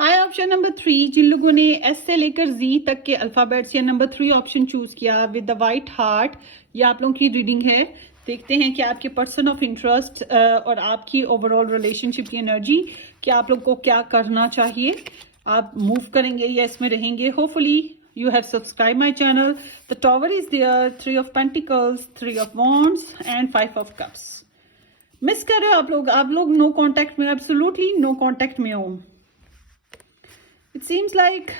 Hi, option number 3, जिन लोगों ने एस से लेकर जी तक के अल्फाबेट्स या नंबर 3 ऑप्शन चूज किया विद द वाइट हार्ट, ये आप लोगों की रीडिंग है। देखते हैं कि आपके पर्सन ऑफ इंटरेस्ट और आपकी ओवरऑल रिलेशनशिप की एनर्जी, कि आप लोग को क्या करना चाहिए। आप मूव करेंगे या इसमें रहेंगे। Hopefully you have subscribed my channel. The tower is there, 3 of pentacles, 3 of wands and 5 of cups. Miss कर रहे हो आप लोग नो कांटेक्ट में, एब्सोल्युटली नो कांटेक्ट में हो। इट सीम्स लाइक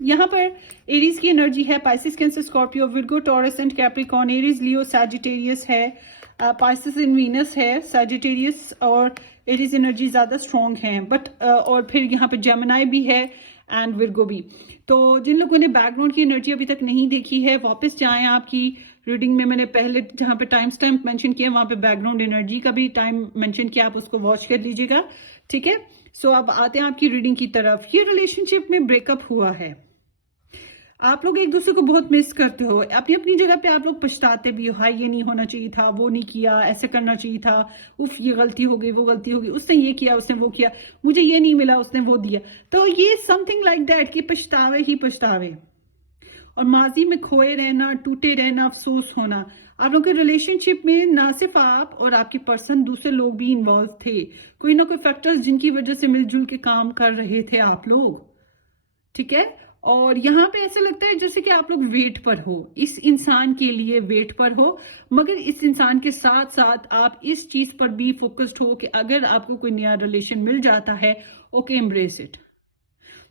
यहाँ पर एरीज की एनर्जी है, Pisces, Cancer, Scorpio, Virgo, Taurus and Capricorn. Aries, Leo, Sagittarius है, पाइसिस इन वीनस है, सैजिटेरियस और एरीज एनर्जी ज्यादा स्ट्रॉन्ग है। बट और फिर यहाँ पे जेमिनाई भी है एंड विर्गो भी। तो जिन लोगों ने बैकग्राउंड की एनर्जी अभी तक नहीं देखी है, वापस जाएं। आपकी रीडिंग में मैंने पहले जहां पे टाइम स्टैम्प मेंशन किया, वहां पे बैकग्राउंड एनर्जी का भी टाइम मेंशन किया, आप उसको वॉच कर लीजिएगा, ठीक है। सो अब आते हैं आपकी रीडिंग की तरफ। ये रिलेशनशिप में ब्रेकअप हुआ है। आप लोग एक दूसरे को बहुत मिस करते हो। अपनी अपनी जगह पे आप लोग पछताते भी हो, हाय ये नहीं होना चाहिए था, वो नहीं किया, ऐसे करना चाहिए था, उफ ये गलती हो गई, वो गलती हो गई, उसने ये किया, उसने वो किया, मुझे ये नहीं मिला, उसने वो दिया। तो ये समथिंग लाइक दैट कि पछतावे ही पछतावे और माजी में खोए रहना, टूटे रहना, अफसोस होना। आप लोगों के रिलेशनशिप में ना सिर्फ आप और आपके पर्सन, दूसरे लोग भी इन्वॉल्व थे। कोई ना कोई फैक्टर्स जिनकी वजह से मिलजुल के काम कर रहे थे आप लोग, ठीक है। और यहाँ पे ऐसा लगता है जैसे कि आप लोग वेट पर हो, इस इंसान के लिए वेट पर हो, मगर इस इंसान के साथ साथ आप इस चीज पर भी फोकस्ड हो कि अगर आपको कोई नया रिलेशन मिल जाता है, ओके एम्ब्रेस इट।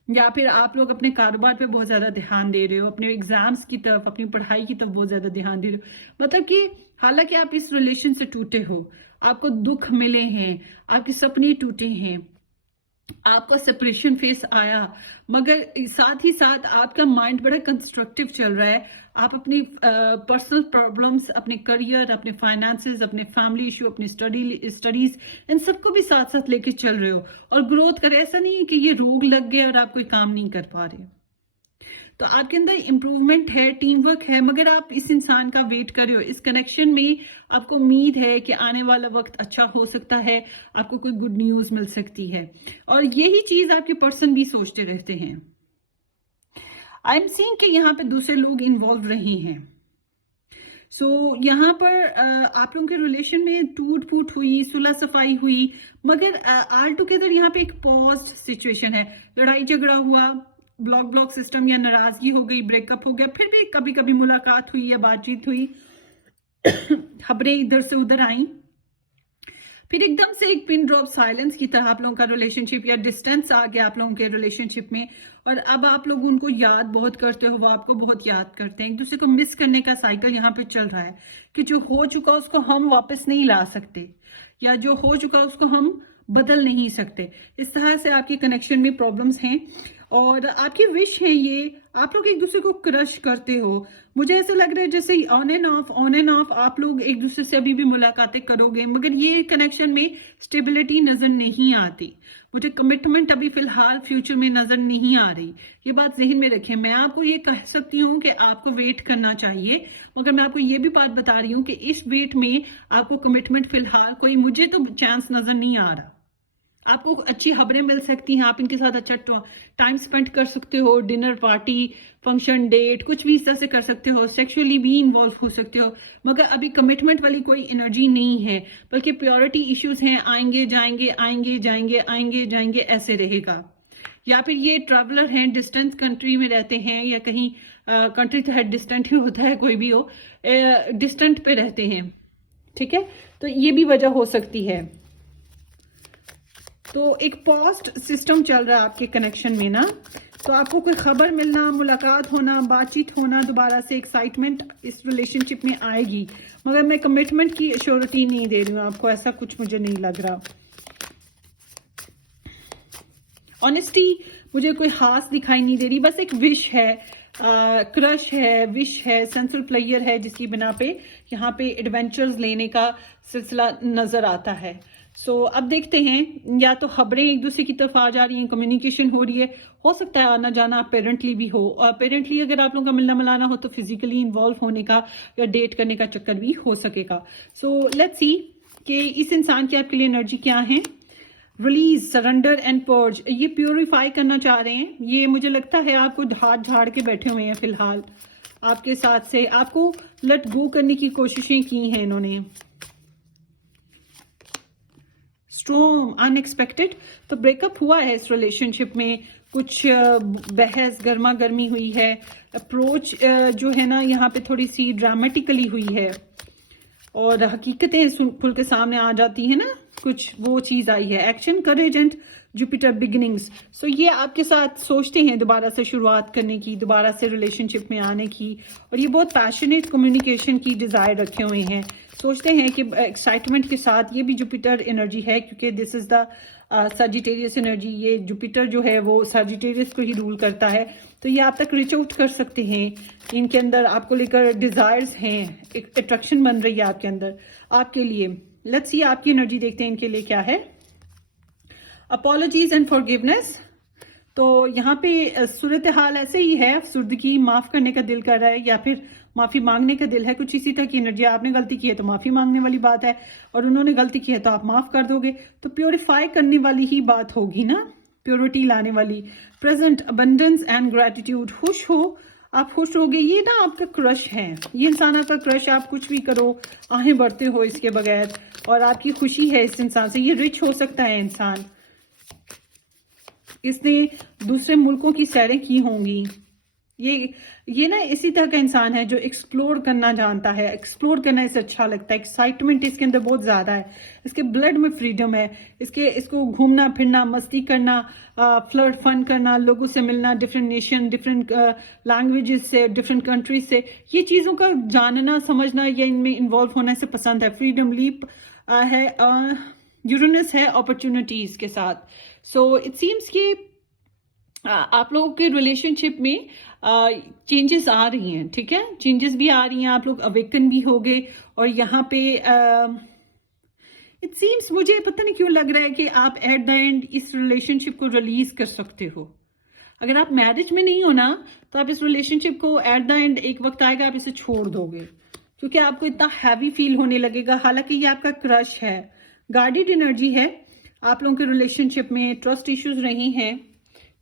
या फिर आप लोग अपने कारोबार पे बहुत ज्यादा ध्यान दे रहे हो, अपने एग्जाम्स की तरफ, अपनी पढ़ाई की तरफ बहुत ज्यादा ध्यान दे रहे हो। मतलब कि हालांकि आप इस रिलेशन से टूटे हो, आपको दुख मिले हैं, आपके सपने टूटे हैं, आपका सेपरेशन फेस आया, मगर साथ ही साथ आपका माइंड बड़ा कंस्ट्रक्टिव चल रहा है। आप अपनी पर्सनल प्रॉब्लम्स, अपने करियर, अपने फाइनेंसेस, अपने फैमिली इशू, अपनी स्टडीज, इन सबको भी साथ साथ लेके चल रहे हो और ग्रोथ कर। ऐसा नहीं है कि ये रोग लग गए और आप कोई काम नहीं कर पा रहे। तो आपके अंदर इंप्रूवमेंट है, टीम वर्क है, मगर आप इस इंसान का वेट कर रहे हो। इस कनेक्शन में आपको उम्मीद है कि आने वाला वक्त अच्छा हो सकता है, आपको कोई गुड न्यूज मिल सकती है। और यही चीज आपके पर्सन भी सोचते रहते हैं। आई एम सीइंग कि यहाँ पे दूसरे लोग इन्वॉल्व रहे हैं। सो यहाँ पर आप लोगों के रिलेशन में टूट फूट हुई, सुलह सफाई हुई, मगर ऑल टुगेदर यहाँ पे एक पॉज्ड सिचुएशन है। लड़ाई झगड़ा हुआ, ब्लॉक सिस्टम या नाराजगी हो गई, ब्रेकअप हो गया, फिर भी कभी कभी मुलाकात हुई या बातचीत हुई, खबरें इधर से उधर आई, फिर एकदम से एक पिन ड्रॉप साइलेंस की तरह आप लोगों का रिलेशनशिप या डिस्टेंस आ गया आप लोगों के रिलेशनशिप में। और अब आप लोग उनको याद बहुत करते हो, वो आपको बहुत याद करते हैं। एक दूसरे को मिस करने का साइकिल यहाँ पे चल रहा है कि जो हो चुका उसको हम वापस नहीं ला सकते, या जो हो चुका उसको हम बदल नहीं सकते। इस तरह से आपके कनेक्शन में प्रॉब्लम्स हैं और आपकी विश है ये, आप लोग एक दूसरे को क्रश करते हो। मुझे ऐसा लग रहा है जैसे ऑन एंड ऑफ आप लोग एक दूसरे से अभी भी मुलाकातें करोगे, मगर ये कनेक्शन में स्टेबिलिटी नजर नहीं आती। मुझे कमिटमेंट अभी फिलहाल फ्यूचर में नजर नहीं आ रही। ये बात जहन में रखें। मैं आपको ये कह सकती हूँ कि आपको वेट करना चाहिए, मगर मैं आपको ये भी बात बता रही हूँ कि इस वेट में आपको कमिटमेंट फिलहाल कोई मुझे तो चांस नजर नहीं आ रहा। आपको अच्छी खबरें मिल सकती हैं, आप इनके साथ अच्छा टाइम स्पेंड कर सकते हो, डिनर पार्टी फंक्शन डेट कुछ भी इस तरह से कर सकते हो, सेक्सुअली भी इन्वॉल्व हो सकते हो, मगर अभी कमिटमेंट वाली कोई एनर्जी नहीं है, बल्कि प्योरिटी इश्यूज हैं, आएंगे जाएंगे आएंगे जाएंगे आएंगे जाएंगे ऐसे रहेगा। या फिर ये ट्रैवलर हैं, डिस्टेंस कंट्री में रहते हैं, या कहीं कंट्री तो है डिस्टेंट ही होता है, कोई भी हो डिस्टेंट पे रहते हैं, ठीक है, तो ये भी वजह हो सकती है। तो एक पॉस्ट सिस्टम चल रहा है आपके कनेक्शन में ना, तो आपको कोई खबर मिलना, मुलाकात होना, बातचीत होना, दोबारा से एक्साइटमेंट इस रिलेशनशिप में आएगी, मगर मैं कमिटमेंट की श्योरिटी नहीं दे रही हूँ आपको, ऐसा कुछ मुझे नहीं लग रहा। ऑनेस्टी मुझे कोई खास दिखाई नहीं दे रही, बस एक विश है, क्रश है, विश है, सेंसुअल प्लेयर है, जिसकी बिना पे यहाँ पे एडवेंचर्स लेने का सिलसिला नजर आता है। सो अब देखते हैं, या तो खबरें एक दूसरे की तरफ आ जा रही हैं, कम्युनिकेशन हो रही है, हो सकता है आना जाना पेरेंटली भी हो, और पेरेंटली अगर आप लोगों का मिलना मिलाना हो तो फिजिकली इन्वॉल्व होने का या डेट करने का चक्कर भी हो सकेगा। सो लेट्स सी कि इस इंसान की आपके लिए एनर्जी क्या है। रिलीज, सरेंडर एंड पर्ज, ये प्योरीफाई करना चाह रहे हैं, ये मुझे लगता है आपको हाथ झाड़ के बैठे हुए हैं फिलहाल, आपके साथ से आपको लेट गो करने की कोशिशें की हैं इन्होंने। स्ट्रॉन्ग, अनएक्सपेक्टेड, तो ब्रेकअप हुआ है इस रिलेशनशिप में, कुछ बहस गर्मा गर्मी हुई है, अप्रोच जो है ना यहाँ पे थोड़ी सी ड्रामेटिकली हुई है, और हकीकतें खुल के सामने आ जाती है ना, कुछ वो चीज आई है। Action, courage and Jupiter beginnings, so ये आपके साथ सोचते हैं दोबारा से शुरुआत करने की, दोबारा से रिलेशनशिप में आने की, और ये बहुत पैशनेट कम्युनिकेशन की डिजायर रखे हुए हैं, सोचते हैं कि एक्साइटमेंट के साथ, ये भी जुपिटर एनर्जी है क्योंकि this is the Sagittarius energy, ये जुपिटर जो है वो सजिटेरियस को ही रूल करता है, तो ये आप तक रिच आउट कर सकते हैं, इनके अंदर आपको लेकर डिजायर्स हैं, एक अट्रैक्शन बन रही है आपके अंदर आपके लिए। लेट्स सी आपकी एनर्जी देखते हैं इनके लिए क्या है। अपॉलॉजीज एंड फॉरगिवनेस, तो यहाँ पे सूरत हाल ऐसे ही है, अफसुर्दगी, माफ करने का दिल कर रहा है, या फिर माफी मांगने का दिल है, कुछ इसी तरह की एनर्जी। आपने गलती की है तो माफी मांगने वाली बात है, और उन्होंने गलती की है तो आप माफ कर दोगे, तो प्योरीफाई करने वाली ही बात होगी ना, प्योरिटी लाने वाली। प्रेजेंट, अबंडेंस एंड ग्रेटिट्यूड, खुश हो, आप खुश होगे, ये ना आपका क्रश है, ये इंसान आपका क्रश, आप कुछ भी करो आहें बढ़ते हो इसके बगैर, और आपकी खुशी है इस इंसान से, ये रिच हो सकता है इंसान, इसने दूसरे मुल्कों की सैरें की होंगी, ये ना इसी तरह का इंसान है जो एक्सप्लोर करना जानता है, एक्सप्लोर करना इसे अच्छा लगता है, एक्साइटमेंट इसके अंदर बहुत ज्यादा है, इसके ब्लड में फ्रीडम है, इसको घूमना फिरना, मस्ती करना, फ्लर्ट फन करना, लोगों से मिलना, डिफरेंट नेशन, डिफरेंट लैंग्वेजेस से, डिफरेंट कंट्रीज से, ये चीजों का जानना समझना या इनमें इन्वॉल्व होना इसे पसंद है। फ्रीडम लीप है, यूरेनस है अपॉर्चुनिटीज के साथ। सो इट सीम्स कि आप लोगों के रिलेशनशिप में चेंजेस आ रही हैं, ठीक है, चेंजेस भी आ रही हैं, आप लोग अवेकन भी हो गए, और यहाँ पे इट सीम्स, मुझे पता नहीं क्यों लग रहा है कि आप एट द एंड इस रिलेशनशिप को रिलीज कर सकते हो। अगर आप मैरिज में नहीं हो ना, तो आप इस रिलेशनशिप को एट द एंड एक वक्त आएगा आप इसे छोड़ दोगे, क्योंकि आपको इतना हैवी फील होने लगेगा, हालांकि ये आपका क्रश है, गार्डेड एनर्जी है, आप लोगों के रिलेशनशिप में ट्रस्ट इश्यूज रही हैं,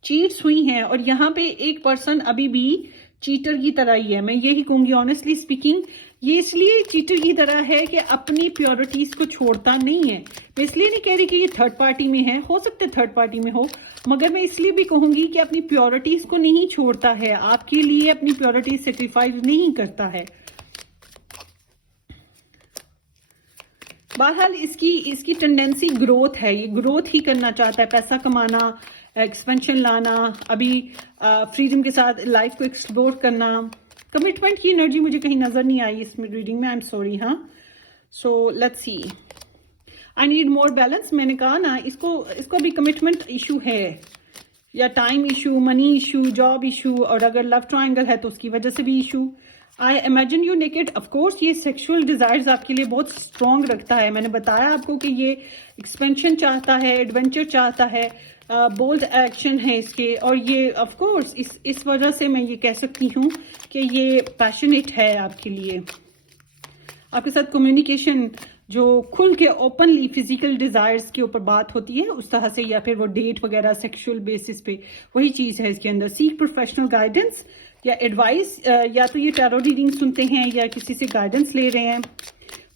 चीट्स हुई हैं, और यहाँ पे एक पर्सन अभी भी चीटर की तरह ही है, मैं यही कहूंगी ऑनेस्टली स्पीकिंग, ये इसलिए चीटर की तरह है कि अपनी प्योरिटीज को छोड़ता नहीं है। मैं इसलिए नहीं कह रही कि ये थर्ड पार्टी में है, हो सकता है थर्ड पार्टी में हो, मगर मैं इसलिए भी कहूंगी कि अपनी प्योरिटीज को नहीं छोड़ता है, आपके लिए अपनी प्योरिटीज सेक्रीफाइस नहीं करता है। बहरहाल इसकी टेंडेंसी ग्रोथ है, ये ग्रोथ ही करना चाहता है, पैसा कमाना, एक्सपेंशन लाना, अभी फ्रीडम के साथ लाइफ को एक्सप्लोर करना। कमिटमेंट की एनर्जी मुझे कहीं नजर नहीं आई इसमें रीडिंग में, आई एम सॉरी। हाँ, so let's see, I need more balance, मैंने कहा ना इसको भी कमिटमेंट इशू है, या time issue, money issue, job issue, और अगर लव ट्रायंगल है तो उसकी वजह से भी issue. I imagine you naked, of course ये सेक्सुअल डिजायर्स आपके लिए बहुत स्ट्रॉन्ग रखता है। मैंने बताया आपको कि ये एक्सपेंशन चाहता है, एडवेंचर चाहता है, बोल्ड एक्शन है इसके, और ये ऑफकोर्स इस वजह से मैं ये कह सकती हूँ कि ये पैशनेट है आपके लिए। आपके साथ कम्युनिकेशन जो खुल के ओपनली फिजिकल डिजायर्स के ऊपर बात होती है उस तरह से, या फिर वो डेट वगैरह सेक्सुअल बेसिस पे, वही चीज है इसके अंदर। सीक प्रोफेशनल गाइडेंस या एडवाइस, या तो ये टैरो रीडिंग सुनते हैं या किसी से गाइडेंस ले रहे हैं,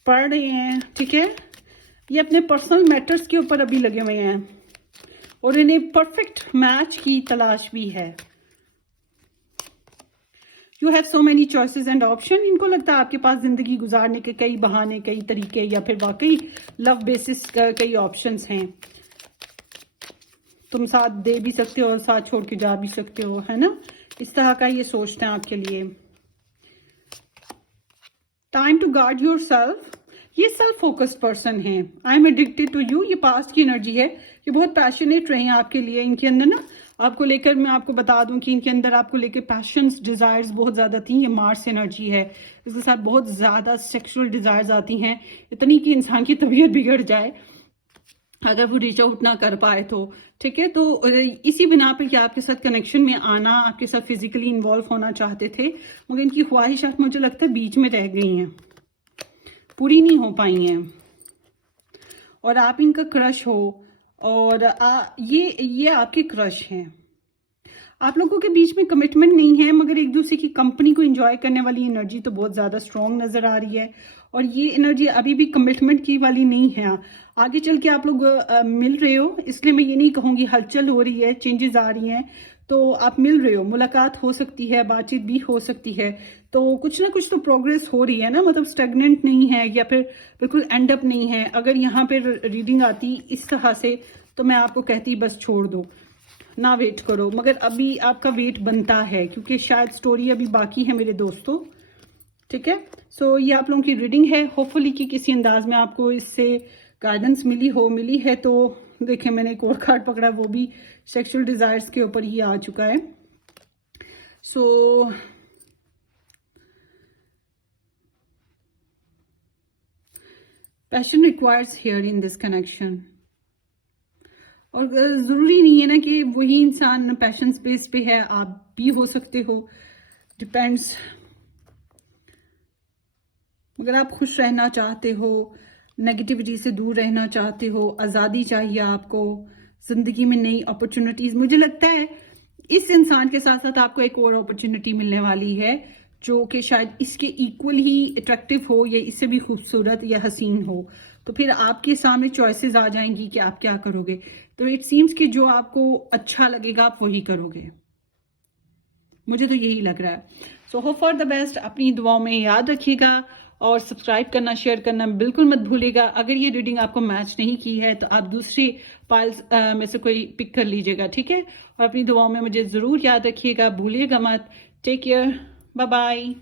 पढ़ रहे हैं, ठीक है। ये अपने पर्सनल मैटर्स के ऊपर अभी लगे हुए हैं और इन्हें परफेक्ट मैच की तलाश भी है। You have so many choices and option. इनको लगता है आपके पास जिंदगी गुजारने के कई बहाने, कई तरीके, या फिर वाकई लव बेसिस कई ऑप्शंस हैं। तुम साथ दे भी सकते हो और साथ छोड़ के जा भी सकते हो, है ना। इस तरह का ये सोचते हैं आपके लिए। Time to guard yourself. ये सेल्फ फोकस्ड पर्सन है। I am addicted to you, ये पास्ट की एनर्जी है। ये बहुत पैशनेट रहे हैं आपके लिए। इनके अंदर ना आपको लेकर, मैं आपको बता दूं कि इनके अंदर आपको लेकर पैशंस, डिजायर्स बहुत ज्यादा थी। ये मार्स एनर्जी है, इसके साथ बहुत ज्यादा सेक्सुअल डिजायर्स आती हैं, इतनी कि इंसान की तबीयत बिगड़ जाए अगर वो रीच आउट ना कर पाए तो, ठीक है। तो इसी बिना पे कि आपके साथ कनेक्शन में आना, आपके साथ फिजिकली इन्वॉल्व होना चाहते थे, मगर इनकी ख्वाहिशात मुझे लगता है बीच में रह गई हैं, पूरी नहीं हो पाई हैं। और आप इनका क्रश हो, और ये आपके क्रश हैं। आप लोगों के बीच में कमिटमेंट नहीं है, मगर एक दूसरे की कंपनी को एंजॉय करने वाली एनर्जी तो बहुत ज्यादा स्ट्रॉन्ग नजर आ रही है। और ये एनर्जी अभी भी कमिटमेंट की वाली नहीं है। आगे चल के आप लोग मिल रहे हो, इसलिए मैं ये नहीं कहूंगी हलचल हो रही है, चेंजेस आ रही हैं, तो आप मिल रहे हो, मुलाकात हो सकती है, बातचीत भी हो सकती है। तो कुछ ना कुछ तो प्रोग्रेस हो रही है ना, मतलब स्टेगनेंट नहीं है या फिर बिल्कुल एंड अप नहीं है। अगर यहाँ पे रीडिंग आती इस तरह से तो मैं आपको कहती बस छोड़ दो, ना वेट करो, मगर अभी आपका वेट बनता है क्योंकि शायद स्टोरी अभी बाकी है मेरे दोस्तों, ठीक है। सो ये आप लोगों की रीडिंग है। होपफुली कि किसी अंदाज में आपको इससे गाइडेंस मिली है। तो देखें, मैंने एक और कार्ड पकड़ा, वो भी सेक्सुअल डिजायर्स के ऊपर ही आ चुका है। सो passion requires here in this connection. और जरूरी नहीं है ना कि वही इंसान पैशन स्पेस पे है, आप भी हो सकते हो, डिपेंड्स। अगर आप खुश रहना चाहते हो, नेगेटिविटी से दूर रहना चाहते हो, आज़ादी चाहिए आपको, जिंदगी में नई अपॉर्चुनिटीज, मुझे लगता है इस इंसान के साथ साथ आपको एक और अपॉर्चुनिटी मिलने वाली है जो कि शायद इसके इक्वल ही अट्रैक्टिव हो या इससे भी खूबसूरत या हसीन हो। तो फिर आपके सामने चॉइसेस आ जाएंगी कि आप क्या करोगे। तो इट सीम्स कि जो आपको अच्छा लगेगा आप वही करोगे, मुझे तो यही लग रहा है। So hope for the best. अपनी दुआओं में याद रखिएगा और सब्सक्राइब करना, शेयर करना बिल्कुल मत भूलिएगा। अगर ये रीडिंग आपको मैच नहीं की है तो आप दूसरी पाइल्स में से कोई पिक कर लीजिएगा, ठीक है। और अपनी दुआओं में मुझे जरूर याद रखिएगा, भूलिएगा मत। Take care, bye bye.